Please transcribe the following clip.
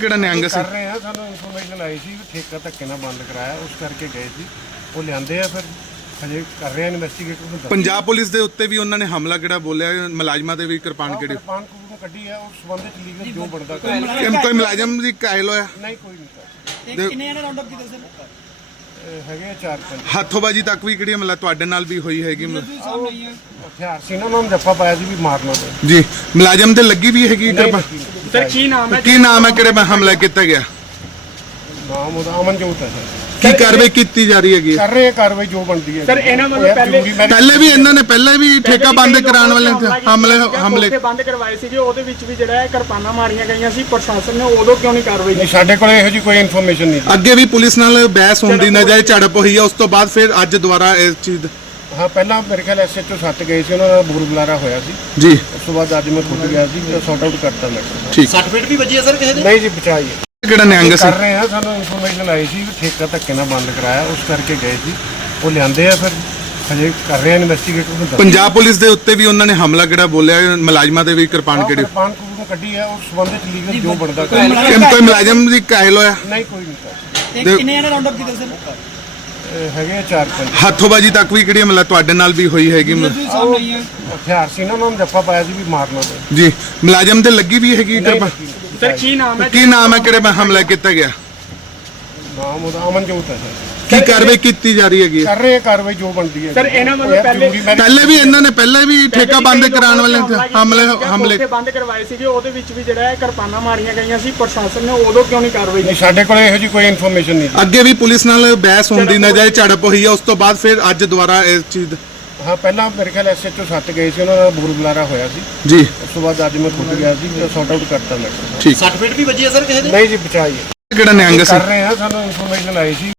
ਕਿਹੜਾ ਨਿਹੰਗ ਸੀ? ਕਰ ਰਹੇ ਆ ਸਾਨੂੰ ਇਨਫੋਰਮੇਸ਼ਨ ਆਈ ਸੀ ਵੀ ਠੇਕਾ ਧੱਕੇ ਨਾਲ ਬੰਦ ਕਰਾਇਆ ਉਸ ਕਰਕੇ ਗਏ ਸੀ। ਉਹ ਲਿਆਂਦੇ ਆ ਫਿਰ ਹਜੇ ਕਰ ਰਹੇ ਆ ਇਨਵੈਸਟੀਗੇਟਰ ਨੂੰ ਪੰਜਾਬ ਪੁਲਿਸ ਦੇ ਉੱਤੇ ਵੀ ਉਹਨਾਂ ਨੇ ਹਮਲਾ ਕਿਹੜਾ ਬੋਲਿਆ ਮੁਲਾਜ਼ਮਾਂ ਦੇ ਵੀ ਕਿਰਪਾਨ ਕਿਹੜੀ? ਪਾਨ ਕੂਨ ਕੱਢੀ ਆ ਉਸ ਸੰਬੰਧ ਚ ਲੀਗਲ ਜੋ ਬਣਦਾ ਕਰ ਕੋਈ ਮੁਲਾਜ਼ਮ ਦੀ ਕਾਇਲ ਹੋਇਆ? ਨਹੀਂ ਕੋਈ ਨਹੀਂ ਕਰ ਦੇ- ਕਿੰਨੇ ਜਣੇ ਰਾਉਂਡ ਅਪ ਕੀਤੇ ਸਰ? ਇਹ ਹੈਗੇ ਆ ਚਾਰ ਪੰਜ। ਹੱਥੋਂਬਾਜ਼ੀ ਤੱਕ ਵੀ ਕਿਹੜੀ ਮਤਲਬ ਤੁਹਾਡੇ ਨਾਲ ਵੀ ਹੋਈ ਹੈਗੀ ਮ- ਹਥਿਆਰ ਸੀ ਨਾ ਉਹਨਾਂ ਨੂੰ ਜੱਫਾ ਪਾਇਆ ਸੀ ਵੀ ਮਾਰਨਾ। ਤੇ ਜੀ ਮੁਲਾਜ਼ਮ ਤੇ ਲੱਗੀ ਵੀ ਹੈਗੀ ਕਿਰਪਾਨ ਸਰ ਕੀ ਨਾਮ ਕੀ ਨਾਮ ਹੈ ਕਿਹੜੇ ਹਮਲਾ ਕੀਤਾ ਗਿਆ? ਨਾਮ ਉਹਦਾ ਅਮਨਜੋਤ ਹੈ ਸਰ। ਕੀ ਕਾਰਵਾਈ ਕੀਤੀ ਜਾ ਰਹੀ ਹੈਗੀ? ਕਰ ਰਹੇ ਆ ਕਾਰਵਾਈ ਜੋ ਬਣਦੀ ਹੈ ਸਰ, ਇਹਨਾਂ ਵੱਲੋਂ ਪਹਿਲੇ- ਜ਼ਰੂਰੀ ਮੈਂ- ਪਹਿਲੇ ਵੀ ਇਹਨਾਂ ਨੇ ਪਹਿਲੇ ਵੀ ਠੇਕਾ ਬੰਦ ਕਰਾਉਣ ਵਾਲੇ ਤੇ ਹਮਲੇ ਹਮਲੇ ਬੰਦ ਕਰਵਾਏ ਸੀਗੇ ਉਹਦੇ ਵਿੱਚ ਵੀ ਜਿਹੜਾ ਹੈ ਕਿਰਪਾਨਾਂ ਮਾਰੀਆਂ ਗਈਆਂ ਸੀ ਪ੍ਰਸ਼ਾਸਨ ਨੇ ਉਦੋਂ ਕਿਉਂ ਨਹੀਂ ਕਾਰਵਾਈ ਨਹੀਂ ਸਾਡੇ ਕੋਲ ਇਹੋ ਜੀ ਕੋਈ ਇਨਫੋਰਮੇਸ਼ਨ ਨਹੀਂ। ਅੱਗੇ ਵੀ ਪੁਲਿਸ ਨਾਲ ਬਹਿਸ ਹੁੰਦੀ ਨਜ਼ਰ ਝੜਪ ਹੋਈ ਹੈ ਉਸ ਤੋਂ ਬਾਅਦ ਫਿਰ ਅੱਜ ਦੁਬਾਰਾ ਇਸ ਚੀਜ਼ ਹਾਂ ਪਹਿਲਾਂ ਮੇਰੇ ਖਿਆਲ ਐਸਐਚਓ ਸੱਤ ਗਏ ਸੀ ਉਹਨਾਂ ਦਾ ਬੁਰ ਬੁਲਾਰਾ ਹੋਇਆ ਸੀ। ਜੀ। ਉਸ ਤੋਂ ਬਾਅਦ ਅੱਜ ਮੈਂ ਖੁਦ ਗਿਆ ਸੀ ਤੇ ਸੌਟ ਆਊਟ ਕਰਤਾ ਮੈਂ। ਠੀਕ। ਸਰਟੀਫਿਕੇਟ ਵੀ ਵੱਜੀ ਹੈ ਸਰ ਕਿਸੇ ਦੇ? ਨਹੀਂ ਜੀ ਬਚਾਈਏ ਕਿਹੜਾ ਨਿਹੰਗ ਸੀ? ਕਰ ਰਹੇ ਆ ਸਾਨੂੰ ਇਨਫੋਰਮੇਸ਼ਨ ਆਈ ਸੀ ਵੀ ਠੇਕਾ ਧੱਕੇ ਨਾਲ ਬੰਦ ਕਰਾਇਆ ਉਸ ਕਰਕੇ ਗਏ ਸੀ। ਉਹ ਲਿਆਂਦੇ ਆ ਫਿਰ ਹਜੇ ਕਰ ਰਹੇ ਆ ਇਨਵੈਸਟੀਗੇਟਰ ਨੂੰ ਦੱਸ ਪੰਜਾਬ ਪੁਲਿਸ ਦੇ ਉੱਤੇ ਵੀ ਉਹਨਾਂ ਨੇ ਹਮਲਾ ਕਿਹੜਾ ਬੋਲਿਆ ਮੁਲਾਜ਼ਮਾਂ ਦੇ ਵੀ ਕਿਰਪਾਨ ਕਿਹੜੀ? ਪਾਨ ਕੂਨ ਕੱਢੀ ਆ ਉਸ ਸੰਬੰਧ ਚ ਲੀਗਲ ਜੋ ਬਣਦਾ ਕਰ ਕੋਈ ਮੁਲਾਜ਼ਮ ਦੀ ਕਾਇਲ ਹੋਇਆ? ਨਹੀਂ ਕੋਈ ਨਹੀਂ। ਕਰ ਕਿੰਨੇ ਜਣੇ ਰਾਉਂਡ ਅਪ ਕੀਤੇ ਸਰ ਹੈਗੇ ਆ ਚਾਰ ਪੰਜ। ਹੱਥੋਂਬਾਜ਼ੀ ਤੱਕ ਵੀ ਕਿਹੜੀ ਮਤਲਬ ਤੁਹਾਡੇ ਨਾਲ ਵੀ ਹੋਈ ਹੈਗੀ ਮ- ਸਾਹਮਣੇ ਹੈ। ਹਥਿਆਰ ਸੀ ਨਾ ਉਹਨਾਂ ਨੂੰ ਜੱਫਾ ਪਾਇਆ ਸੀ ਵੀ ਮਾਰਨਾ ਤੇ ਜੀ ਮੁਲਾਜ਼ਮ ਤੇ ਲੱਗੀ ਵੀ ਹੈਗੀ ਕਿਰਪਾਨ ਸਰ ਕੀ ਨਾਮ ਹੈ ਕੀ ਨਾਮ ਹੈ ਕਿਹੜੇ ਹਮਲਾ ਕੀਤਾ ਗਿਆ? ਨਾਮ ਉਹਦਾ ਅਮਨਜੋਤ ਹੈ ਸਰ। ਕੀ ਕਾਰਵਾਈ ਕੀਤੀ ਜਾ ਰਹੀ ਹੈਗੀ? ਕਰ ਰਹੇ ਆ ਕਾਰਵਾਈ ਜੋ ਬਣਦੀ ਹੈ ਸਰ, ਇਹਨਾਂ ਵੱਲੋਂ ਪਹਿਲੇ- ਪਹਿਲੇ ਵੀ ਇਹਨਾਂ ਨੇ ਪਹਿਲੇ ਵੀ ਠੇਕਾ ਬੰਦ ਕਰਾਉਣ ਵਾਲੇ ਤੇ ਹਮਲੇ ਹਮਲੇ ਬੰਦ ਕਰਵਾਏ ਸੀਗੇ ਉਹਦੇ ਵਿੱਚ ਵੀ ਜਿਹੜਾ ਹੈ ਕਿਰਪਾਨਾਂ ਮਾਰੀਆਂ ਗਈਆਂ ਸੀ ਪ੍ਰਸ਼ਾਸਨ ਨੇ ਉਦੋਂ ਕਿਉਂ ਨਹੀਂ ਕਾਰਵਾਈ ਨਹੀਂ ਸਾਡੇ ਕੋਲ ਇਹੋ ਜੀ ਕੋਈ ਇਨਫੋਰਮੇਸ਼ਨ ਨਹੀਂ ਜੀ। ਅੱਗੇ ਵੀ ਪੁਲਿਸ ਨਾਲ ਬਹਿਸ ਹੁੰਦੀ ਨਜ਼ਰ ਝੜਪ ਹੋਈ ਹੈ ਉਸ ਤੋਂ ਬਾਅਦ ਫਿਰ ਅੱਜ ਦੁਬਾਰਾ ਇਸ ਚੀਜ਼ ਹਾਂ ਪਹਿਲਾਂ ਮੇਰੇ ਖਿਆਲ ਐਸਐਚਓ ਸੱਤ ਗਏ ਸੀ ਉਹਨਾਂ ਦਾ ਬੁਰ ਬੁਲਾਰਾ ਹੋਇਆ ਸੀ। ਜੀ। ਉਸ ਤੋਂ ਬਾਅਦ ਅੱਜ ਮੈਂ ਖੁਦ ਗਿਆ ਸੀ ਤੇ ਸੌਟ ਆਊਟ ਕਰਤਾ ਮੈਂ। ਠੀਕ। ਸਰਟੀਫਿਕੇਟ ਵੀ ਵੱਜੀ ਹੈ ਸਰ ਕਿਸੇ ਦੇ? ਨਹੀਂ ਜੀ ਬਚਾਈਏ ਕਿਹੜਾ ਨਿਹੰਗ ਸੀ? ਕਰ ਰਹੇ ਆ ਸਾਨੂੰ ਇਨਫੋਰਮੇਸ਼ਨ ਆਈ ਸੀ।